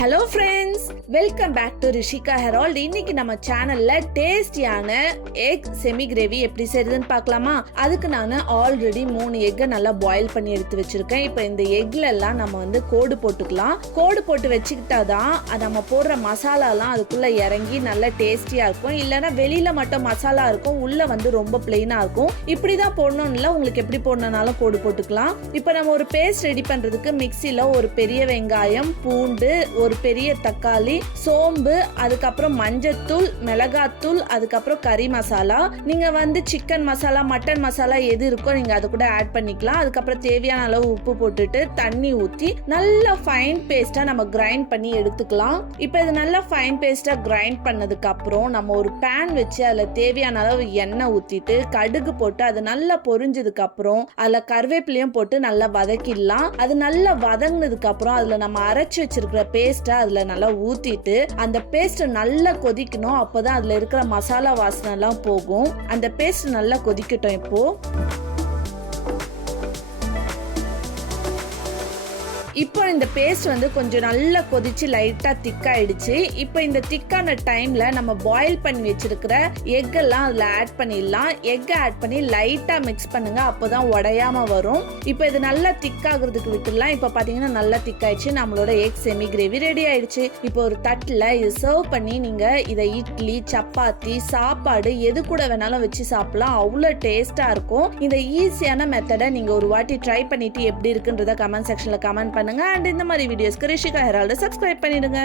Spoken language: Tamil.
Hello friends welcome back to Rishika herald இன்னைக்கு நம்ம சேனல்ல டேஸ்டியான எக் செமி கிரேவி எப்படி செய்யறதுன்னு பார்க்கலாமா? அதுக்கு நான் ஆல்ரெடி மூணு எக்கை நல்லா பாயில் பண்ணி எடுத்து வச்சிருக்கேன். இப்போ இந்த எக்ல எல்லாம் நம்ம வந்து கோடு போட்டுக்கலாம். கோடு போட்டு வச்சுக்கிட்டா தான் நம்ம போடுற மசாலாலாம் அதுக்குள்ள இறங்கி நல்லா டேஸ்டியா இருக்கும். இல்லைன்னா வெளியில மட்டும் மசாலா இருக்கும். உள்ள வந்து ரொம்ப பிளெயினா இருக்கும். இப்படிதான் போடணும்ல இல்லை உங்களுக்கு எப்படி போடணும்னாலும் கோடு போட்டுக்கலாம். இப்போ நம்ம ஒரு பேஸ்ட் ரெடி பண்றதுக்கு மிக்சியில ஒரு பெரிய வெங்காயம் பூண்டு ஒரு பெரிய தக்காளி சோம்பு அதுக்கப்புறம் மஞ்சத்தூள் மிளகாத்தூள் அதுக்கப்புறம் கறி மசாலா. நீங்க வந்து சிக்கன் மசாலா மட்டன் மசாலா எது இருக்கோ நீங்க அது கூட ஆட் பண்ணிக்கலாம். அதுக்கப்புறம் தேவையான அளவு உப்பு போட்டுட்டு தண்ணி ஊத்தி நல்லா ஃபைன் பேஸ்டா நம்ம கிரைண்ட் பண்ணி எடுத்துக்கலாம். இப்போ இது நல்லா ஃபைன் பேஸ்டா கிரைண்ட் பண்ணதுக்கு அப்புறம் நம்ம ஒரு பேன் வச்சு அதுல தேவையான அளவு எண்ணெய் ஊத்திட்டு கடுகு போட்டு அது நல்லா பொரிஞ்சதுக்கு அப்புறம் அதுல கருவேப்பிலையும் போட்டு நல்லா வதக்கிடலாம். அது நல்லா வதங்கினதுக்கு அப்புறம் அதுல நம்ம அரைச்சு வச்சிருக்கிற பேஸ்ட்டை அதுல நல்லா ஊத்திட்டு அந்த பேஸ்ட் நல்லா கொதிக்கணும். அப்பதான் அதுல இருக்கிற மசாலா வாசனை எல்லாம் போகும். அந்த பேஸ்ட் நல்லா கொதிக்கட்டும் இப்போ. இப்போ இந்த பேஸ்ட் வந்து கொஞ்சம் நல்லா கொதிச்சு லைட்டாக திக்காயிடுச்சு இப்போ இந்த திக்கான டைமில் நம்ம பாயில் பண்ணி வச்சிருக்கிற எக்கெல்லாம் அதில் ஆட் பண்ணிடலாம். எக்கை ஆட் பண்ணி லைட்டாக மிக்ஸ் பண்ணுங்கள் அப்போ தான் உடையாமல் வரும். இப்போ இது நல்லா திக்காகிறதுக்கு விட்டுடலாம். இப்போ பார்த்தீங்கன்னா நல்லா திக்காயிடுச்சு நம்மளோட எக் செமி கிரேவி ரெடி ஆயிடுச்சு. இப்போ ஒரு தட்டில் இது சர்வ் பண்ணி நீங்கள் இதை இட்லி சப்பாத்தி சாப்பாடு எது கூட வேணாலும் வச்சு சாப்பிடலாம். அவ்வளோ டேஸ்ட்டாக இருக்கும். இந்த ஈஸியான மெத்தடை நீங்கள் ஒரு வாட்டி ட்ரை பண்ணிவிட்டு எப்படி இருக்குன்றத கமெண்ட் செக்ஷனில் கமெண்ட் பண்ணி பண்ணுங்க. அண்ட் இந்த மாதிரி வீடியோஸ்க்கு ரிஷிகா ஹெரால்டு சப்ஸ்கிரைப் பண்ணிடுங்க.